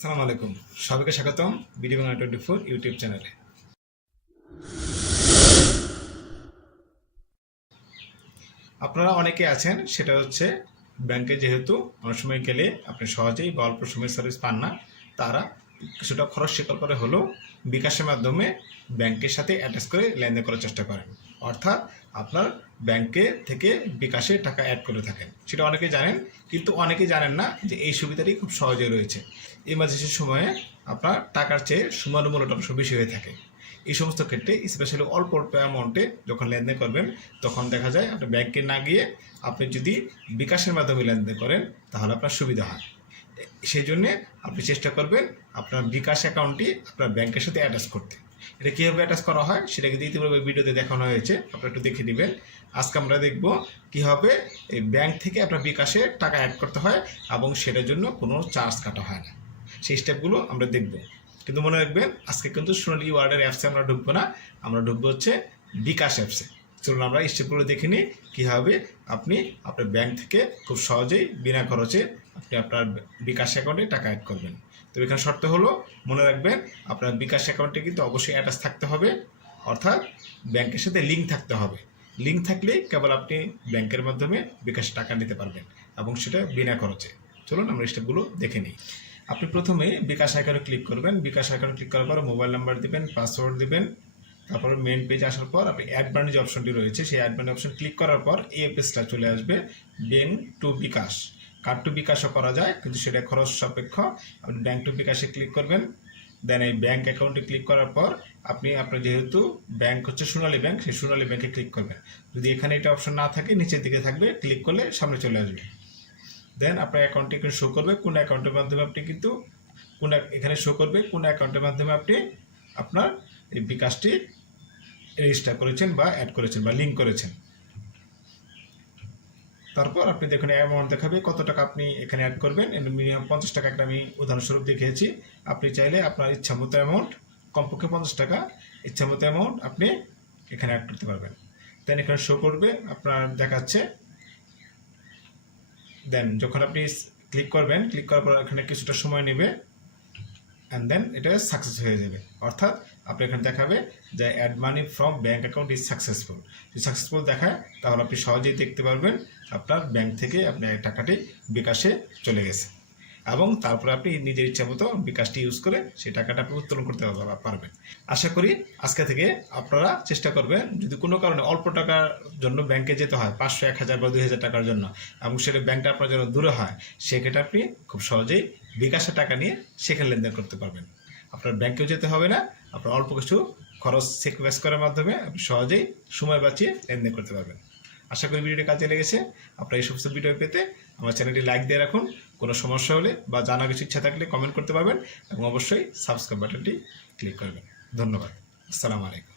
আসসালামু আলাইকুম, সবাইকে স্বাগতম বিডি বাংলা 24 ইউটিউব চ্যানেলে। আপনারা অনেকে আছেন, সেটা হচ্ছে ব্যাংকে যেহেতু অনেক সময় গেলে আপনি সহজেই বা অল্প সময় সার্ভিস পান না, তারা কিছুটা খরচ স্বীকার করে হলেও বিকাশের মাধ্যমে ব্যাংকের সাথে অ্যাটাচ করে লেনদেন করার চেষ্টা করেন। অর্থাৎ আপনার ব্যাংকে থেকে বিকাশে টাকা অ্যাড করে থাকেন, সেটা অনেকেই জানেন, কিন্তু অনেকেই জানেন না যে এই সুবিধাটি খুব সহজেই রয়েছে। ইমার্জেন্সির সময়ে আপনার টাকার চেয়ে সময়ের মূল্যটা অবশ্য বেশি হয়ে থাকে। এই সমস্ত ক্ষেত্রে স্পেশালি অল্প অল্প অ্যামাউন্টে যখন লেনদেন করবেন, তখন দেখা যায় আপনি ব্যাংকে না গিয়ে আপনি যদি বিকাশের মাধ্যমে লেনদেন করেন তাহলে আপনার সুবিধা হয়। সেই জন্যে আপনি চেষ্টা করবেন আপনার বিকাশ অ্যাকাউন্টটি আপনার ব্যাংকের সাথে অ্যাটাচ করতে। এটা কীভাবে অ্যাটাচ করা হয় সেটা কিন্তু ইতিপূর্বে ভিডিওতে দেখানো হয়েছে, আপনারা একটু দেখে নেবেন। আজকে আমরা দেখব কীভাবে এই ব্যাংক থেকে আপনার বিকাশে টাকা অ্যাড করতে হয় এবং সেটার জন্য কোনো চার্জ কাটা হয় না। সেই স্টেপগুলো আমরা দেখব, কিন্তু মনে রাখবেন আজকে কিন্তু সোনালী ওয়ার্ল্ডের অ্যাপসে আমরা ঢুকবো না, আমরা ঢুকবো হচ্ছে বিকাশ অ্যাপসে। চলুন আমরা স্টেপগুলো দেখে নিই কীভাবে আপনি আপনার ব্যাংক থেকে খুব সহজেই বিনা খরচে আপনি আপনার বিকাশ অ্যাকাউন্টে টাকা অ্যাড করবেন। তো এখানে শর্ত হলো, মনে রাখবেন আপনার বিকাশ অ্যাকাউন্টে কিন্তু অবশ্যই অ্যাটাচ থাকতে হবে, অর্থাৎ ব্যাংকের সাথে লিঙ্ক থাকতে হবে। লিঙ্ক থাকলেই কেবল আপনি ব্যাংকের মাধ্যমে বিকাশে টাকা নিতে পারবেন এবং সেটা বিনা খরচে। চলুন আমরা স্টেপগুলো দেখে নিই। আপনি প্রথমে বিকাশ আইকনে ক্লিক করবেন। বিকাশ আইকনে ক্লিক করার পর মোবাইল নাম্বার দেবেন, পাসওয়ার্ড দেবেন। তারপর মেন পেজ আসার পর আপনি অ্যাড বাটনের যে অপশনটি রয়েছে সেই অ্যাড বাটনের অপশন ক্লিক করার পর এই পেজটা চলে আসবে, bank to bKash. Card to বিকাশও করা যায়, কিন্তু সেটা খরচ সাপেক্ষ। আপনি ব্যাংক টু বিকাশে ক্লিক করবেন। দেন এই ব্যাংক অ্যাকাউন্টে ক্লিক করার পর আপনি আপনার যেহেতু ব্যাংক হচ্ছে সোনালী ব্যাংক, সেই সোনালী ব্যাংকে ক্লিক করবেন। যদি এখানে এটা অপশন না থাকে নিচের দিকে থাকবে, ক্লিক করলে সামনে চলে আসবে। দেন আপনার অ্যাকাউন্টটি এখানে শো করবে কোন অ্যাকাউন্টের মাধ্যমে আপনি কিন্তু এখানে শো করবে কোন অ্যাকাউন্টের মাধ্যমে আপনি আপনার এই বিকাশটি রেজিস্টার করেছেন বা অ্যাড করেছেন বা লিঙ্ক করেছেন। তারপর আপনি দেখুন অ্যামাউন্ট দেখাবে কত টাকা আপনি এখানে অ্যাড করবেন। মিনিমাম 50 টাকা একটা আমি উদাহরণস্বরূপ দেখিয়েছি। আপনি চাইলে আপনার ইচ্ছামতো অ্যামাউন্ট, কমপক্ষে 50 টাকা ইচ্ছামতো অ্যামাউন্ট আপনি এখানে অ্যাড করতে পারবেন। দেন এখানে শো করবে আপনার দেখাচ্ছে। দেন যখন আপনি ক্লিক করবেন, ক্লিক করার পর এখানে কিছুটা সময় নেবে অ্যান্ড দেন এটা সাকসেস হয়ে যাবে। অর্থাৎ আপনি এখানে দেখাবে যে add money from bank account is successful. যদি সাকসেসফুল দেখায় তাহলে আপনি সহজেই দেখতে পারবেন আপনার ব্যাংক থেকে আপনার টাকাটি বিকাশে চলে গেছে, এবং তারপরে আপনি নিজের ইচ্ছা মতো বিকাশটি ইউজ করে সেই টাকাটা আপনি উত্তোলন করতে পারবেন। আশা করি আজকে থেকে আপনারা চেষ্টা করবেন, যদি কোনো কারণে অল্প টাকার জন্য ব্যাংকে যেতে হয় 500, 1000 বা 2000 টাকার জন্য, এবং সেটা ব্যাংকটা আপনার জন্য দূরে হয়, সেক্ষেত্রে আপনি খুব সহজেই বিকাশে টাকা নিয়ে সেখানে লেনদেন করতে পারবেন। আপনার ব্যাংকেও যেতে হবে না, আপনার অল্প কিছু খরচ সেক্রিফাইস করার মাধ্যমে আপনি সহজেই সময় বাঁচিয়ে লেনদেন করতে পারবেন। আশা করি ভিডিওটি কাজে লেগেছে। আপনার এই সমস্ত ভিডিও পেতে আমার চ্যানেলটি লাইক দিয়ে রাখুন। কোনো সমস্যা হলে বা জানার কিছু ইচ্ছা থাকলে কমেন্ট করতে পারবেন, এবং অবশ্যই সাবস্ক্রাইব বাটনটি ক্লিক করবেন। ধন্যবাদ। আসসালামু আলাইকুম।